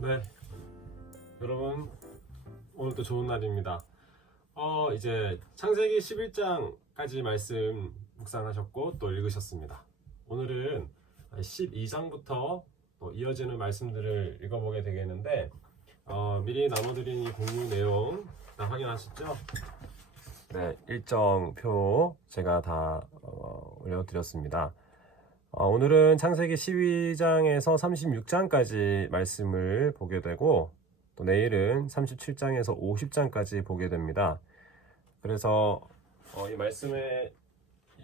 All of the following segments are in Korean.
네, 여러분 오늘도 좋은 날입니다. 이제 창세기 11장까지 말씀 묵상하셨고 또 읽으셨습니다. 오늘은 12장부터 또 이어지는 말씀들을 읽어보게 되겠는데 미리 나눠드린 이 공유 내용 다 확인하셨죠? 네, 일정표 제가 다 올려드렸습니다. 오늘은 창세기 12장에서 36장까지 말씀을 보게 되고 또 내일은 37장에서 50장까지 보게 됩니다. 그래서 이 말씀의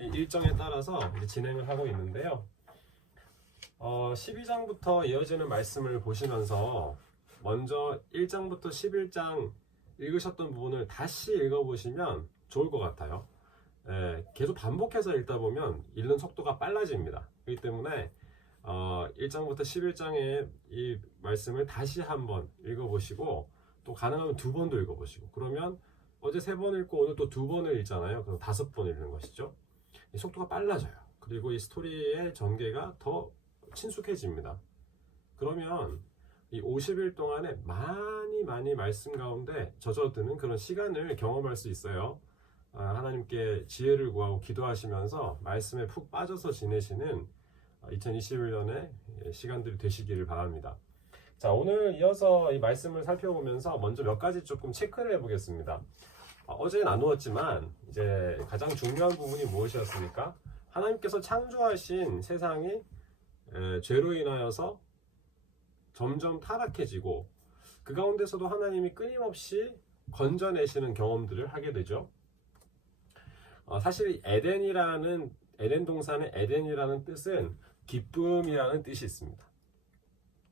일정에 따라서 이제 진행을 하고 있는데요. 12장부터 이어지는 말씀을 보시면서 먼저 1장부터 11장 읽으셨던 부분을 다시 읽어보시면 좋을 것 같아요. 계속 반복해서 읽다 보면 읽는 속도가 빨라집니다. 그렇기 때문에 1장부터 11장의 이 말씀을 다시 한번 읽어보시고 또 가능하면 2번도 읽어보시고, 그러면 어제 3번 읽고 오늘 또 2번을 읽잖아요. 그럼 5번 읽는 것이죠. 이 속도가 빨라져요. 그리고 이 스토리의 전개가 더 친숙해집니다. 그러면 이 50일 동안에 많이 말씀 가운데 젖어드는 그런 시간을 경험할 수 있어요. 하나님께 지혜를 구하고 기도하시면서 말씀에 푹 빠져서 지내시는 2021년의 시간들이 되시기를 바랍니다. 자, 오늘 이어서 이 말씀을 살펴보면서 먼저 몇 가지 조금 체크를 해보겠습니다. 어제 나누었지만 이제 가장 중요한 부분이 무엇이었습니까? 하나님께서 창조하신 세상이 죄로 인하여서 점점 타락해지고 그 가운데서도 하나님이 끊임없이 건져내시는 경험들을 하게 되죠. 사실 에덴 동산의 에덴이라는 뜻은 기쁨이라는 뜻이 있습니다.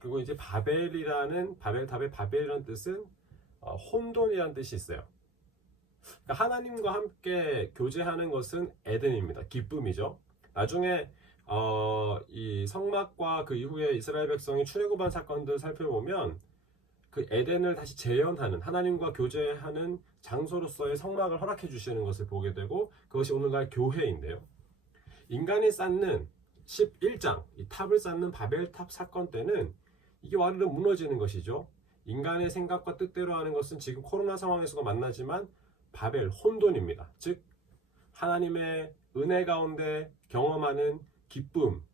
그리고 이제 바벨탑의 바벨이라는 뜻은 혼돈이라는 뜻이 있어요. 그러니까 하나님과 함께 교제하는 것은 에덴입니다. 기쁨이죠. 나중에 이 성막과 그 이후에 이스라엘 백성이 출애굽한 사건들을 살펴보면 그 에덴을 다시 재현하는, 하나님과 교제하는 장소로서의 성막을 허락해 주시는 것을 보게 되고, 그것이 오늘날 교회인데요. 인간이 쌓는 11장, 이 탑을 쌓는 바벨탑 사건 때는 이게 와르르 무너지는 것이죠. 인간의 생각과 뜻대로 하는 것은 지금 코로나 상황에서도 만나지만 바벨, 혼돈입니다. 즉 하나님의 은혜 가운데 경험하는 기쁨,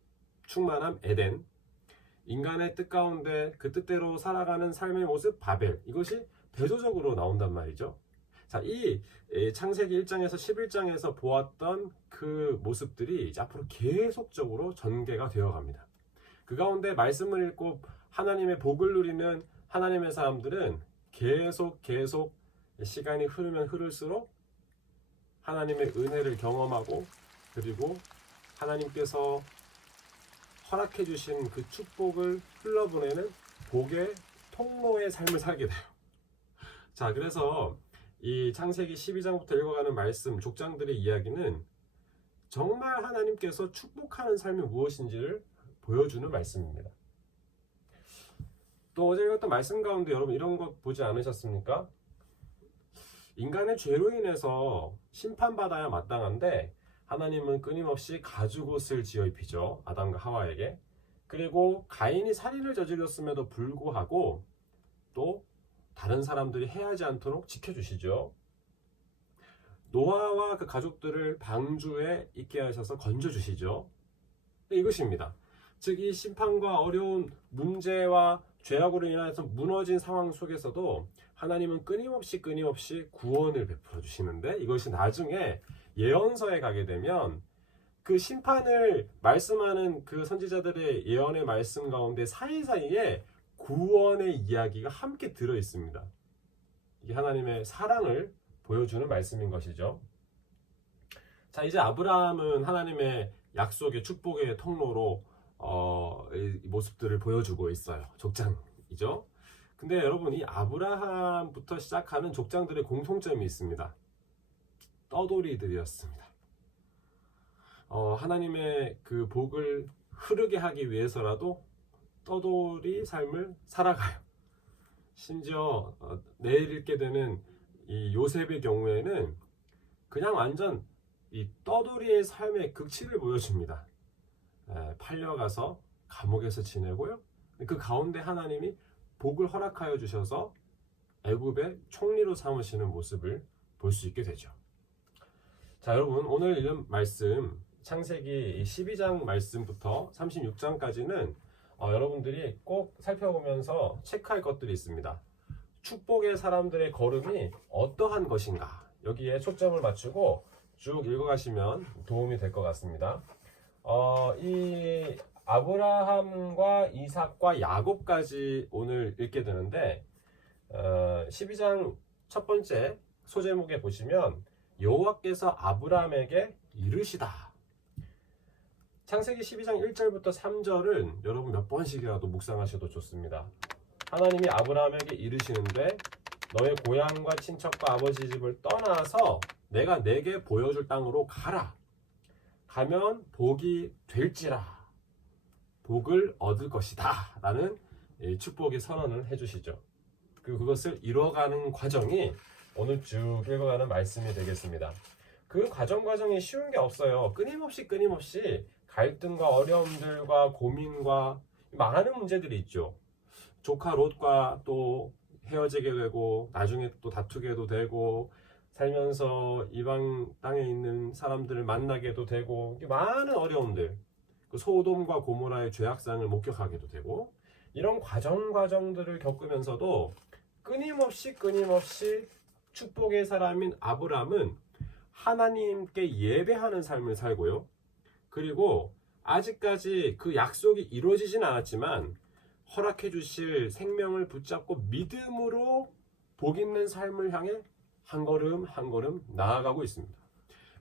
충만함, 에덴, 인간의 뜻 가운데 그 뜻대로 살아가는 삶의 모습, 바벨, 이것이 대조적으로 나온단 말이죠. 자, 이 창세기 1장에서 11장에서 보았던 그 모습들이 이제 앞으로 계속적으로 전개가 되어 갑니다. 그 가운데 말씀을 읽고 하나님의 복을 누리는 하나님의 사람들은 계속 시간이 흐르면 흐를수록 하나님의 은혜를 경험하고, 그리고 하나님께서 허락해 주신 그 축복을 흘러보내는 복의 통로의 삶을 살게 돼요. 자, 그래서 이 창세기 12장부터 읽어가는 말씀, 족장들의 이야기는 정말 하나님께서 축복하는 삶이 무엇인지를 보여주는 말씀입니다. 또 어제 읽었던 말씀 가운데 여러분 이런 것 보지 않으셨습니까? 인간의 죄로 인해서 심판받아야 마땅한데 하나님은 끊임없이 가죽옷을 지어 입히죠. 아담과 하와에게. 그리고 가인이 살인을 저질렀음에도 불구하고 또 다른 사람들이 해하지 않도록 지켜주시죠. 노아와 그 가족들을 방주에 있게 하셔서 건져주시죠. 이것입니다. 즉 이 심판과 어려운 문제와 죄악으로 인해서 무너진 상황 속에서도 하나님은 끊임없이 구원을 베풀어 주시는데, 이것이 나중에 예언서에 가게 되면 그 심판을 말씀하는 그 선지자들의 예언의 말씀 가운데 사이사이에 구원의 이야기가 함께 들어 있습니다. 이게 하나님의 사랑을 보여주는 말씀인 것이죠. 자, 이제 아브라함은 하나님의 약속의 축복의 통로로 이 모습들을 보여주고 있어요. 족장이죠. 근데 여러분, 이 아브라함부터 시작하는 족장들의 공통점이 있습니다. 떠돌이들이었습니다. 하나님의 그 복을 흐르게 하기 위해서라도 떠돌이 삶을 살아가요. 심지어 내일 읽게 되는 이 요셉의 경우에는 그냥 완전 이 떠돌이의 삶의 극치를 보여줍니다. 팔려가서 감옥에서 지내고요. 그 가운데 하나님이 복을 허락하여 주셔서 애굽의 총리로 삼으시는 모습을 볼 수 있게 되죠. 자, 여러분, 오늘 읽은 말씀 창세기 12장 말씀부터 36장까지는 여러분들이 꼭 살펴보면서 체크할 것들이 있습니다. 축복의 사람들의 걸음이 어떠한 것인가, 여기에 초점을 맞추고 쭉 읽어가시면 도움이 될 것 같습니다. 이 아브라함과 이삭과 야곱까지 오늘 읽게 되는데 12장 첫 번째 소제목에 보시면 여호와께서 아브라함에게 이르시다. 창세기 12장 1절부터 3절은 여러분 몇 번씩이라도 묵상하셔도 좋습니다. 하나님이 아브라함에게 이르시는데 너의 고향과 친척과 아버지 집을 떠나서 내가 내게 보여줄 땅으로 가라. 가면 복이 될지라. 복을 얻을 것이다. 라는 축복의 선언을 해주시죠. 그리고 그것을 이뤄가는 과정이 오늘 쭉 읽어가는 말씀이 되겠습니다. 그 과정이 쉬운 게 없어요. 끊임없이 갈등과 어려움들과 고민과 많은 문제들이 있죠. 조카 롯과 또 헤어지게 되고 나중에 또 다투게도 되고 살면서 이방 땅에 있는 사람들을 만나게도 되고 많은 어려움들, 그 소돔과 고모라의 죄악상을 목격하게도 되고 이런 과정들을 겪으면서도 끊임없이 축복의 사람인 아브람은 하나님께 예배하는 삶을 살고요. 그리고 아직까지 그 약속이 이루어지진 않았지만 허락해 주실 생명을 붙잡고 믿음으로 복 있는 삶을 향해 한 걸음 나아가고 있습니다.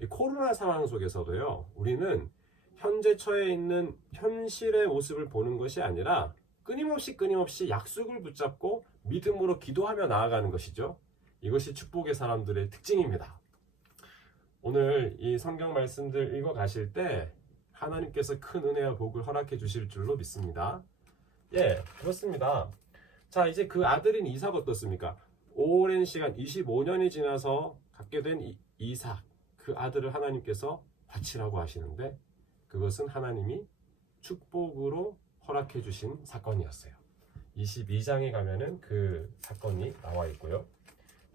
이 코로나 상황 속에서도요, 우리는 현재 처해 있는 현실의 모습을 보는 것이 아니라 끊임없이 약속을 붙잡고 믿음으로 기도하며 나아가는 것이죠. 이것이 축복의 사람들의 특징입니다. 오늘 이 성경 말씀들 읽어 가실 때 하나님께서 큰 은혜와 복을 허락해 주실 줄로 믿습니다. 예, 그렇습니다. 자, 이제 그 아들인 이삭 어떻습니까? 오랜 시간 25년이 지나서 갖게 된 이삭, 그 아들을 하나님께서 바치라고 하시는데 그것은 하나님이 축복으로 허락해 주신 사건이었어요. 22장에 가면은 그 사건이 나와 있고요.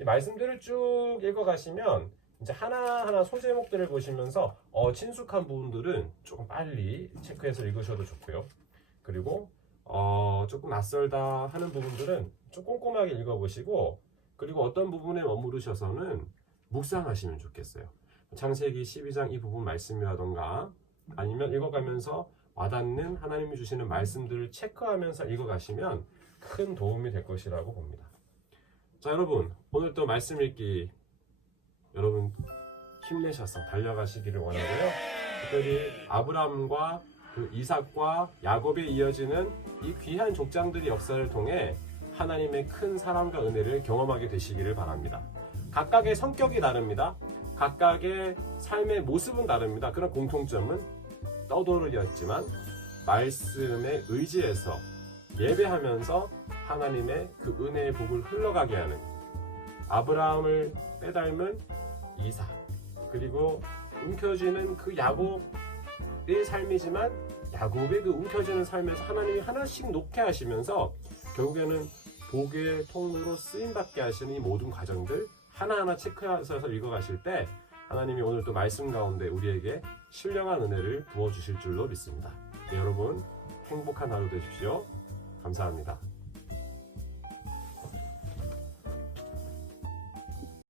이 말씀들을 쭉 읽어 가시면 이제 하나하나 소제목들을 보시면서 친숙한 부분들은 조금 빨리 체크해서 읽으셔도 좋고요. 그리고 조금 낯설다 하는 부분들은 좀 꼼꼼하게 읽어보시고, 그리고 어떤 부분에 머무르셔서는 묵상하시면 좋겠어요. 창세기 12장 이 부분 말씀이라던가 아니면 읽어가면서 와닿는 하나님이 주시는 말씀들을 체크하면서 읽어가시면 큰 도움이 될 것이라고 봅니다. 자, 여러분, 오늘 또 말씀 읽기 여러분 힘내셔서 달려가시기를 원하고요. 특별히 아브라함과 그 이삭과 야곱에 이어지는 이 귀한 족장들의 역사를 통해 하나님의 큰 사랑과 은혜를 경험하게 되시기를 바랍니다. 각각의 성격이 다릅니다. 각각의 삶의 모습은 다릅니다. 그런 공통점은 떠돌이였지만 말씀에 의지해서 예배하면서 하나님의 그 은혜의 복을 흘러가게 하는 아브라함을 빼닮은 이삭, 그리고 움켜쥐는 그 야곱의 삶이지만 야곱의 그 움켜쥐는 삶에서 하나님이 하나씩 놓게 하시면서 결국에는 복의 통로로 쓰임받게 하시는 이 모든 과정들 하나하나 체크하셔서 읽어가실 때 하나님이 오늘 또 말씀 가운데 우리에게 신령한 은혜를 부어주실 줄로 믿습니다. 네, 여러분 행복한 하루 되십시오. 감사합니다.